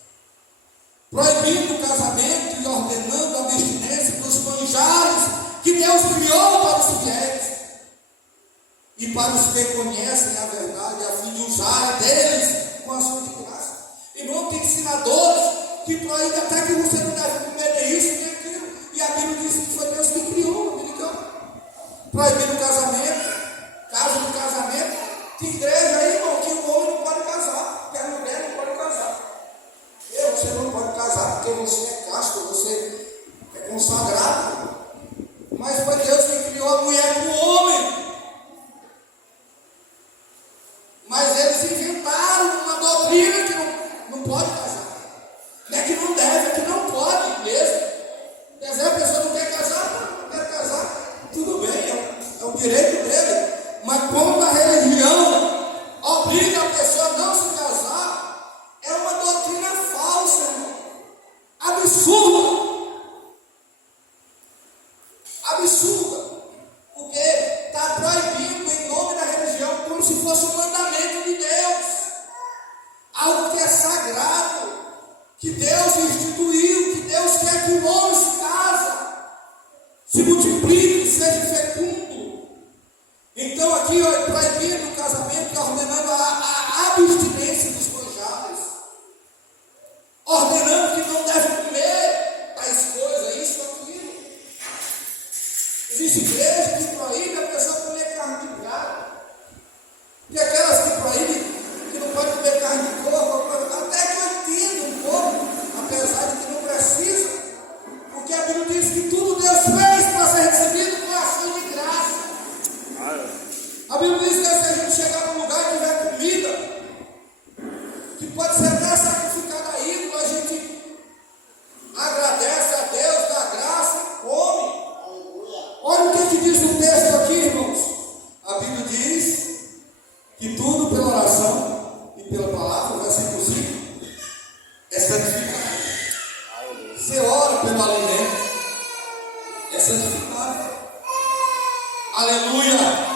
proibindo o casamento e ordenando a abstinência dos manjares que Deus criou para os fiéis e para os que conhecem a verdade, a fim de usarem deles com ações de graça. Irmão, tem ensinadores que proíbem até que você não deve comer nem isso nem aquilo, e a Bíblia diz que foi Deus que criou, proibindo o casamento, caso do casamento. Que igreja aí, irmão, que o homem não pode casar, que a mulher não pode casar. Você não pode casar porque você é casto, você é consagrado. Mas foi Deus que criou a mulher com o homem. Mas eles inventaram uma doutrina que não pode casar. Não é que não deve, é que não pode mesmo. Quer dizer, a pessoa não quer casar, não quer casar. Tudo bem, é o direito dele. Mas quando a religião obriga a pessoa a não se casar, é uma doutrina falsa, irmão. Absurda. Absurda. Porque está proibindo em nome da religião como se fosse um mandamento de Deus. Algo que é sagrado, que Deus instituiu, que Deus quer que o homem se casa, se multiplique, seja fecundo. Então aqui, proibindo o casamento e ordenando a abstinência dos conjuntos, ordenando que não deve comer tais coisas, isso ou aquilo. Existe igreja que proíbe a pessoa comer carne de gado. E aquelas que proíbem que não pode comer carne de porco, até que eu entendo um pouco, apesar de que não precisa, porque a Bíblia diz que tudo Deus fez para ser recebido com ação de graça. A Bíblia diz que se a gente chegar num lugar e tiver comida, que pode ser até sacrificada a ídolo, a gente agradece a Deus, dá graça e come. Olha o que diz o texto aqui, irmãos. A Bíblia diz que tudo pela oração e pela palavra, versículo 5, é santificado. Você ora pelo alimento, é santificado. Aleluia!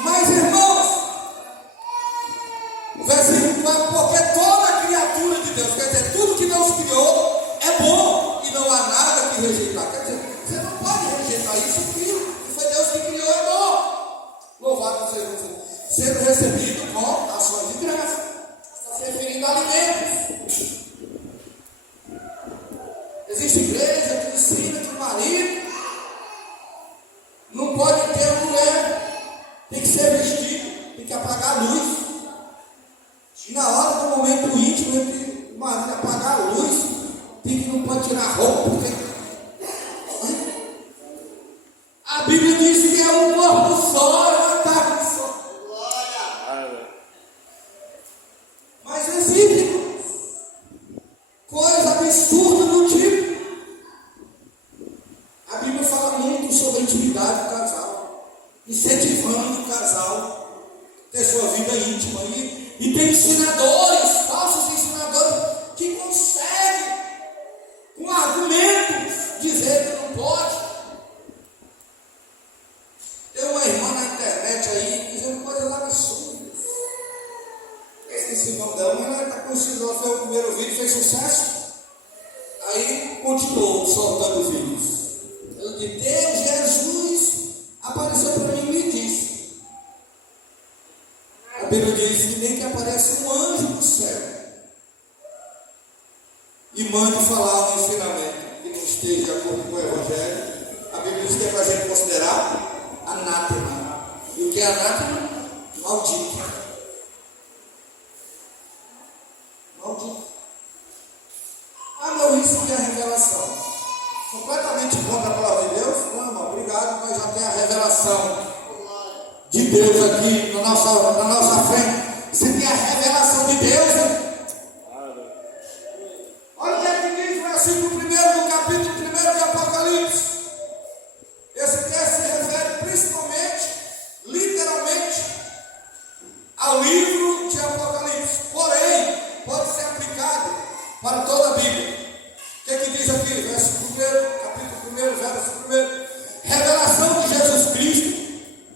Mas, irmãos, o versículo 4, porque toda criatura de Deus, quer dizer, tudo que Deus criou é bom e não há nada que rejeitar. Quer dizer, você não pode rejeitar isso, que foi Deus que criou, é bom. Louvado seja você. Sendo recebido com ações de graça. Está se referindo a alimentos. Existe igreja que ensina que o marido não pode ter mulher, tem que ser vestido, tem que apagar a luz. E na hora do momento íntimo, entre o marido apagar a luz, tem que não pode tirar a roupa, porque a Bíblia diz que é um corpo só, é uma carne só. Mas existe coisa absurda do tipo. A Bíblia fala muito sobre a intimidade do casal, incentivando o casal a ter sua vida íntima. E tem ensinadores, falsos ensinadores, que conseguem, com argumentos, dizer que não pode. Tem uma irmã na internet aí dizendo coisas absurdas. Esqueci o nome dela, mas ela está conhecida, ela fez o primeiro vídeo, fez sucesso. Aí continuou soltando vídeos. Eu disse, Deus, Jesus apareceu para mim e me disse. A Bíblia diz que nem que aparece um anjo do céu e mande falar um ensinamento que não esteja de acordo com o Evangelho. A Bíblia diz que é para a gente considerar anátema. E o que é anátema? Maldito. Maldito. Ah, não, isso que é a revelação. Completamente contra a palavra de Deus? Não, irmão, obrigado, mas já tem a revelação de Deus aqui na nossa frente. Você tem a revelação de Deus, né? Olha o que é que diz no versículo 1 do capítulo 1 de Apocalipse. Esse texto se refere principalmente, literalmente, ao livro de Apocalipse. Porém, pode ser aplicado para toda a Bíblia. O que diz aqui? Verso 1, capítulo 1, verso 1. Revelação de Jesus Cristo,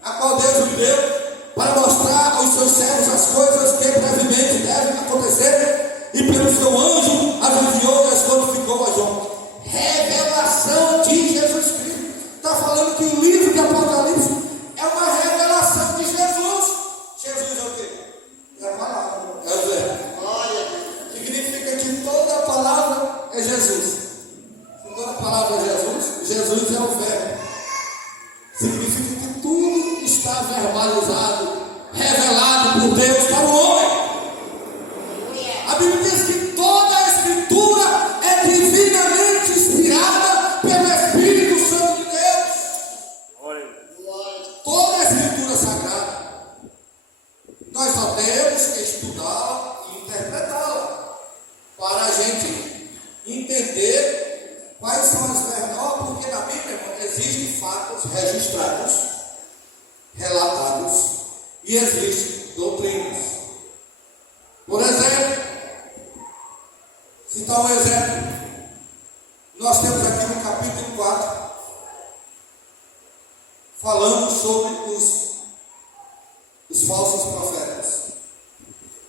a qual Deus lhe deu, para mostrar aos seus servos as coisas que brevemente devem acontecer, e pelo seu anjo as enviou e as notificou a João. Revelação de Jesus Cristo. Está falando que o livro de Apocalipse é uma revelação de Jesus. Jesus é o quê? É a palavra. É o verbo. Olha, significa que toda a palavra é Jesus. Se toda a palavra é Jesus, Jesus é o verbo. Significa que tudo está verbalizado, revelado por Deus para o homem. A Bíblia diz que toda a Escritura é divinamente inspirada pelo Espírito Santo de Deus. Toda a Escritura sagrada. Nós só temos que estudá-la e interpretá-la para a gente entender quais são as verdades. Porque na Bíblia, irmão, existem fatos registrados, relatados, e existem doutrinas. Por exemplo, citar um exemplo, nós temos aqui no capítulo 4, falando sobre os falsos profetas,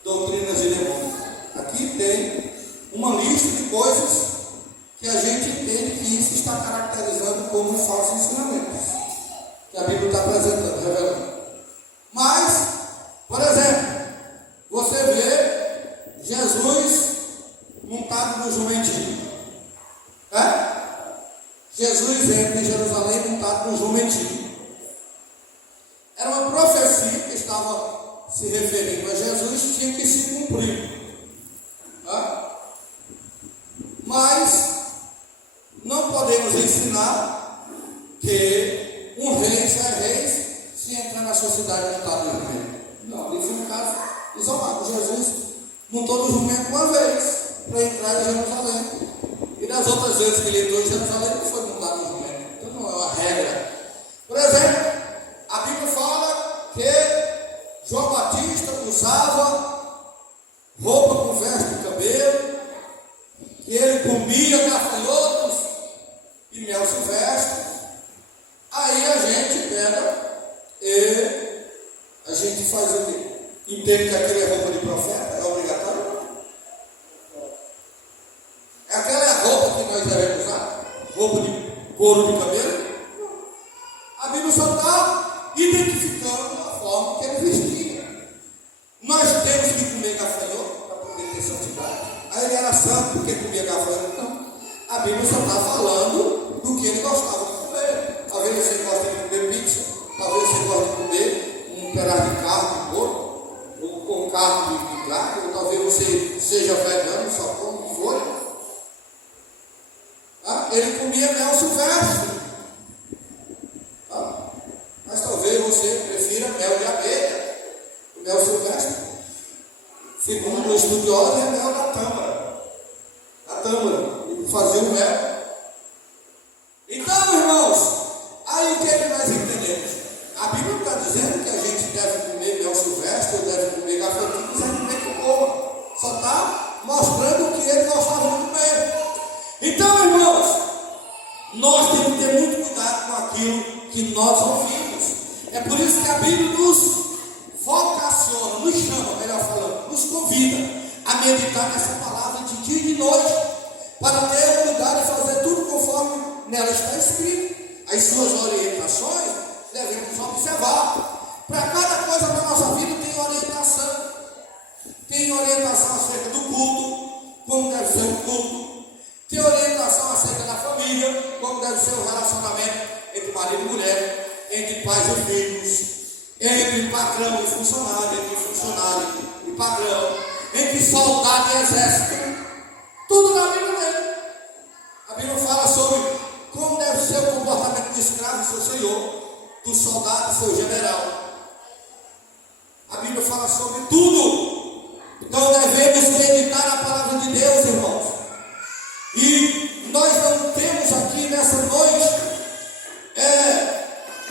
doutrinas de demônios. Aqui tem uma lista de coisas que a gente entende que isso está caracterizando como falsos ensinamentos, que a Bíblia está apresentando, revelando. Mas, por exemplo, você vê Jesus montado no jumentinho. Jesus entra em Jerusalém montado no jumentinho. Era uma profecia que estava se referindo a Jesus, tinha que se cumprir. Mas não podemos ensinar que um rei só é rei se entrar na sua cidade montado no jumento. Não, ali foi um caso isolado. Jesus montou no jumento uma vez para entrar em Jerusalém. E das outras vezes que ele entrou em Jerusalém, ele foi montado no jumento. Então não é uma regra. Por exemplo, a Bíblia fala que João Batista usava roupa com veste de cabelo, que ele comia gafanhotos e mel silvestre. Aí a gente pega e a gente faz o quê? Entende que aquele é roupa de profeta? É obrigatório? Aquela é a roupa que nós devemos usar? Roupa de couro de cabelo? A Bíblia só está identificando a forma que ele vestia. Nós temos que comer gafanhoto para poder ter santidade. Aí ele era santo porque comia gafanhoto? Não. A Bíblia só está falando do que ele gostava de comer. Talvez você goste de comer pizza, talvez você goste de comer um pedaço de carne de porco, ou com carne de gato, ou talvez você seja vegano, só come folha. Ele comia mel silvestre. Mas talvez você prefira mel de abelha. O mel silvestre, segundo o estudioso, é mel da tâmara. A tâmara, ele fazia o mel. Então, irmãos, aí o que é que nós entendemos? A Bíblia não está dizendo que a gente deve comer mel silvestre ou deve comer gafanhoto, quiser comer que coma. Só está mostrando o que ele gostava de comer. Então, irmãos, nós temos que ter muito cuidado com aquilo que nós ouvimos. É por isso que a Bíblia nos vocaciona, nos chama, melhor falando, nos convida a meditar nessa palavra de dia e de noite, para ter o cuidado de fazer tudo conforme nela está escrito. As suas orientações devemos observar. Para cada coisa da nossa vida tem orientação. Tem orientação acerca do culto, como deve ser o culto. Tem orientação acerca da família, como deve ser o relacionamento entre marido e mulher, entre pais e filhos, entre patrão e funcionário, entre funcionário e patrão, entre soldado e exército. Tudo na Bíblia mesmo. A Bíblia fala sobre como deve ser o comportamento do escravo e seu senhor, do soldado e seu general. A Bíblia fala sobre tudo. Então devemos meditar na palavra de Deus, irmãos. E nós não temos aqui nessa noite,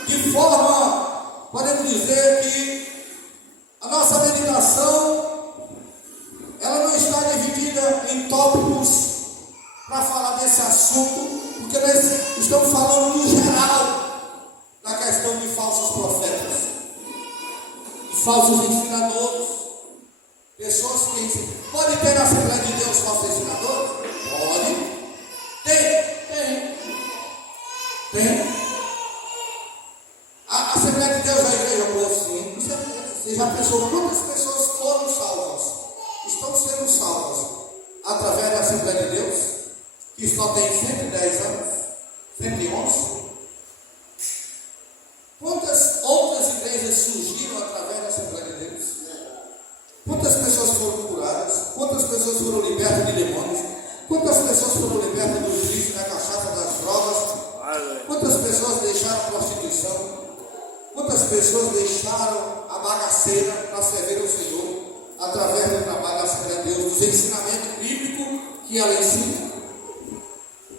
de forma, podemos dizer que a nossa meditação, ela não não está dividida em tópicos para falar desse assunto, porque nós estamos falando no geral da questão de falsos profetas, de falsos ensinadores, pessoas que ensinam. Pode ter na Assembleia de Deus falsos ensinadores? Pode. Tem. A Assembleia de Deus, a igreja boa, sim. Você já pensou quantas pessoas foram salvas? Estão sendo salvas através da Assembleia de Deus, que só tem 110 anos, 111. Quantas outras igrejas surgiram através da Assembleia de Deus? Quantas pessoas foram curadas? Quantas pessoas foram libertas de demônios? Quantas pessoas foram libertas do vício, da cachaça, das drogas? Quantas pessoas deixaram a prostituição? Quantas pessoas deixaram a bagaceira para servir ao Senhor através do trabalho da Assembleia de Deus, dos ensinamentos bíblicos que ela ensina?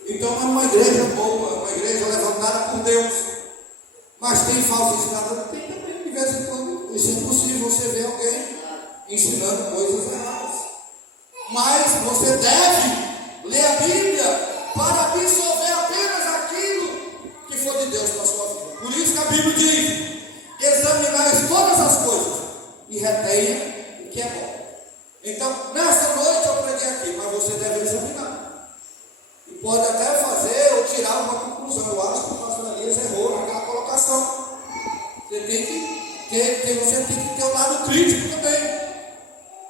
Então é uma igreja boa, uma igreja levantada por Deus. Mas tem falso ensinador? Tem também, de vez em quando. Isso é impossível você ver alguém ensinando coisas erradas. Mas você deve ler a Bíblia para absorver apenas aquilo que for de Deus para a sua vida. Por isso que a Bíblia diz: examinai todas as coisas e retenha o que é bom. Então, nessa noite eu preguei aqui, mas você deve examinar. E pode até fazer ou tirar uma conclusão. Eu acho que o pastor Elias errou naquela colocação. Você tem que ter um lado crítico também.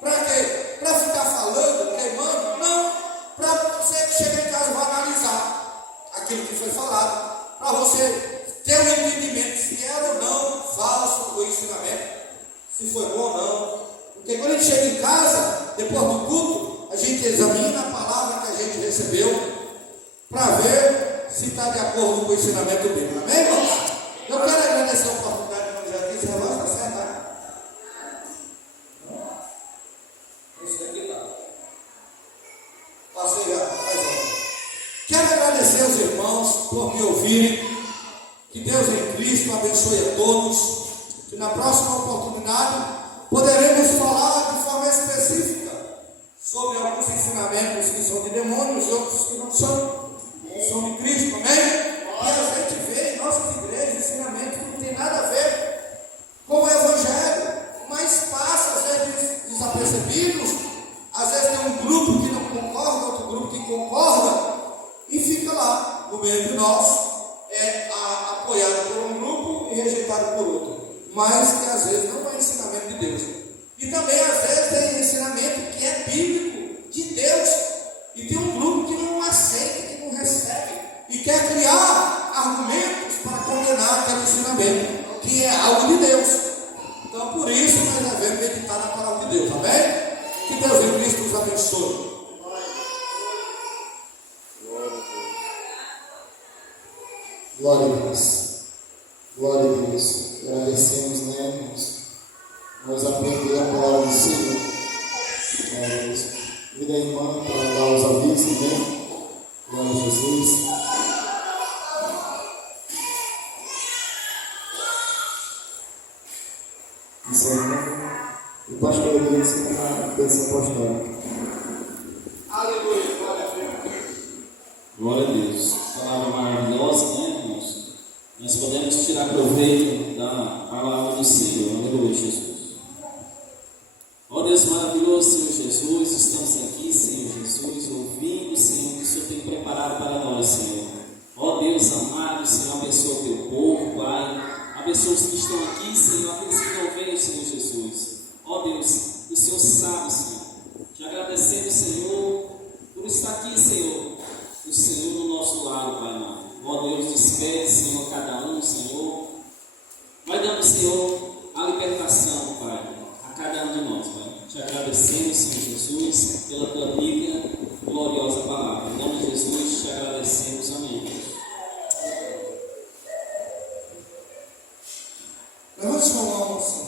Para quê? Para ficar falando, queimando? Não. Para você chegar em casa e vai analisar aquilo que foi falado. Para você ter um entendimento se era ou não falso o ensinamento, se foi bom ou não. Porque quando a gente chega em casa, depois do culto, a gente examina a palavra que a gente recebeu para ver se está de acordo com o ensinamento bíblico. Amém, irmãos? Eu quero agradecer a oportunidade, como já disse, relógio está certo, né? Esse daqui tá. Passei já, faz hora. Quero agradecer aos irmãos por me ouvirem. Que Deus em Cristo abençoe a todos. Que na próxima oportunidade poderemos falar de forma específica sobre alguns ensinamentos que são de demônios e outros que não são. São de Cristo, amém? E a gente vê em nossas igrejas ensinamentos que não tem nada a ver com o Evangelho, mas passa às vezes desapercebidos. Às vezes tem um grupo que não concorda, outro grupo que concorda, e fica lá no meio de nós, apoiado por um grupo e rejeitado por outro, mas que às vezes não é ensinamento de Deus. E também às vezes tem ensinamento que é bíblico, de Deus, e tem um grupo que não aceita, que não recebe, e quer criar argumentos para condenar aquele ensinamento, que é algo de Deus. Então por isso nós devemos meditar na palavra de Deus, amém? Que Deus em Cristo nos abençoe. Glória a Deus. Glória a Deus. Agradecemos, né, irmãos? Nós aprendemos a palavra do Senhor. Glória a Deus. Vida a irmã para dar os avisos, né? Glória a Jesus. Isso aí, né? O pastor Elias na bênção apostólica. Aleluia, glória a Deus. Glória a Deus. Palavra maravilhosa, né, irmãos? Nós podemos tirar proveito da palavra do Senhor. Aleluia, Jesus. Ó Deus maravilhoso, Senhor Jesus, estamos aqui, Senhor Jesus, ouvindo, Senhor, o que o Senhor tem preparado para nós, Senhor. Ó Deus amado, Senhor, abençoa o teu povo, Pai. Abençoa os que estão aqui, Senhor, aqueles que não veem, Senhor Jesus. Ó Deus, o Senhor sabe, Senhor. Te agradecemos, Senhor, por estar aqui, Senhor. O Senhor do nosso lado, Pai amado. Ó Deus, despede, Senhor, cada um, Senhor. Vai dando, Senhor, a libertação, Pai, a cada um de nós, Pai. Te agradecemos, Senhor Jesus, pela tua rica, gloriosa palavra. Em nome de Jesus, te agradecemos. Amém. Levante sua mão, Senhor.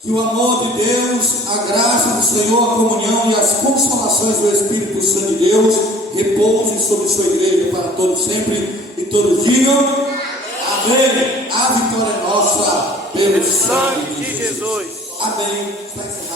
Que o amor de Deus, a graça do Senhor, a comunhão e as consolações do Espírito Santo de Deus repouse sobre sua igreja para todos sempre e todos digam amém. A vitória é nossa pelo sangue de Jesus. Amém. Está encerrado.